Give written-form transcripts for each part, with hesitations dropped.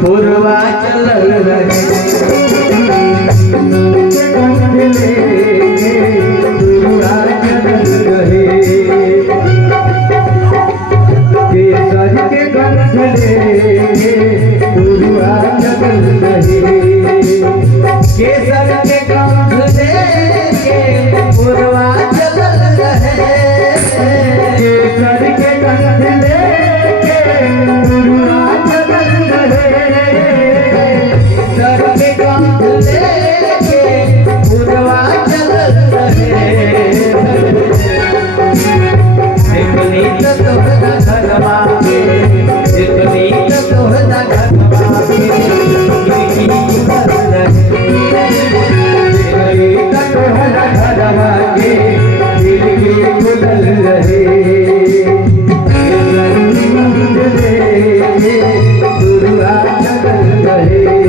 पूर्वाचल रहे पूर्वाचल रहे केसर के गंध ले पूर्वाचल रहे केसर के गंध ले पूर्वाचल रहे केसर के गंध ले पूर्वाचल रहे केसर के गंध ले पूर्वाचल रहे एक तोहरा घरवा के एक तोहरा घरवा के तोहरा घरवा के खुदल रहे पूर्वाचल रहे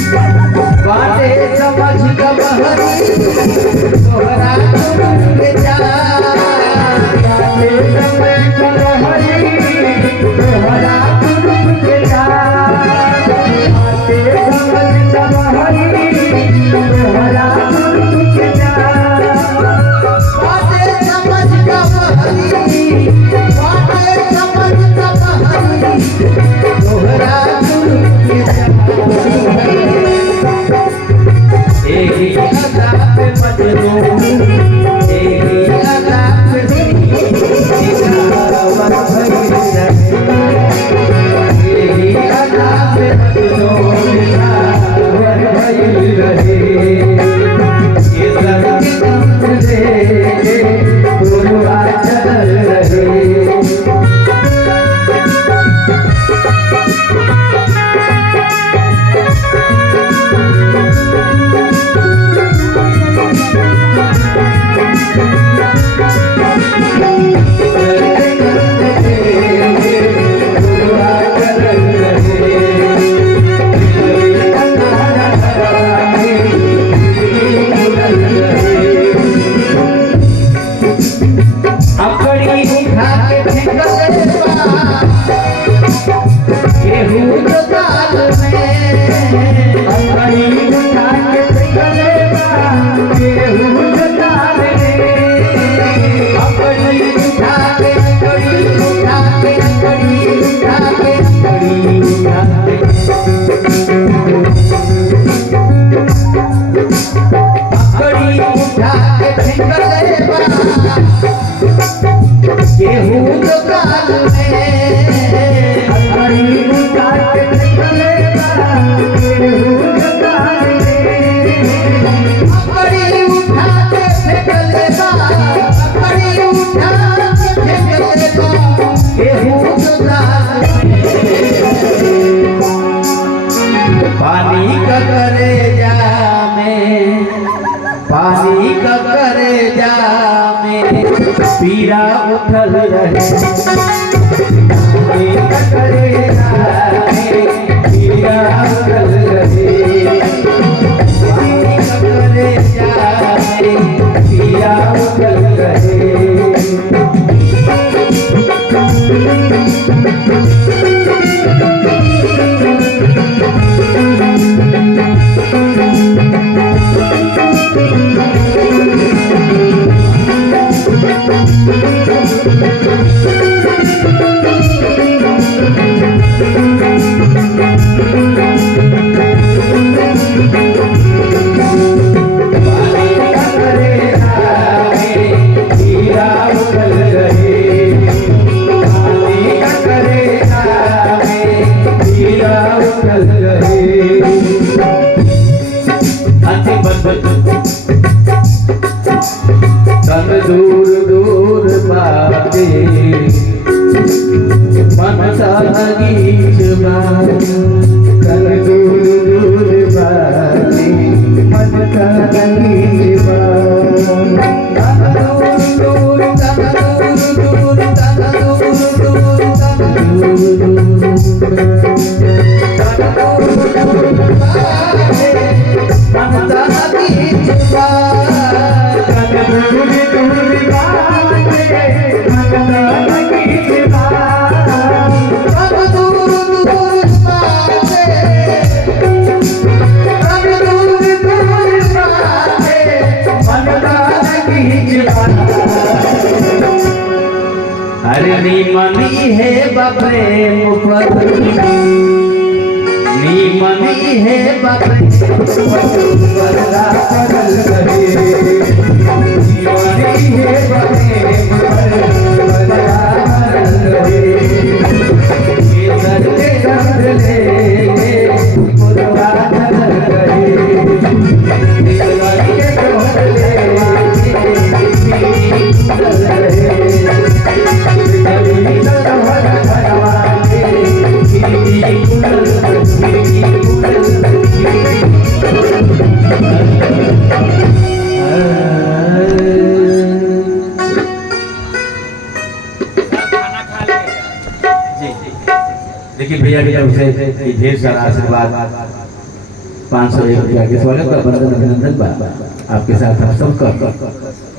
बाटे समझ कबहरी तोहरा के जा बाटे समझ कबहरी तोहरा के जा बाटे समझ कबहरी तोहरा के जा बाटे समझ कबहरी बाटे समझ कबहरी तोहरा के जा एक अदा पे मजनू एक अदा पे एक अदा पे मजनू रहे ये सब पूर्वाचल रहे पानी का करेजा में पानी का करेजा में पीरा उठल रहे पानी का करेजा में पीरा उठल रहे पानी का करेजा में पीरा उठल रहे तन दूर दूर बाटे मन सागीच तन दूर दूर बाटे मन सागीच तन दूर दूर तन दूर दूर तन दूर दूर तन दूर दूर नीमनी है बरदा करल करे नीमनी है बरदा करल करे ये सजने गंध ले पुरवा करल करे दिलवारी के तोड़ ले करल करे कभी सजवर करवाए देखिए भैया की तरफ से ढेर सारा आशीर्वाद 501 रुपया के स्वागत का बंधन अभिनंदन आपके साथ हम सब कर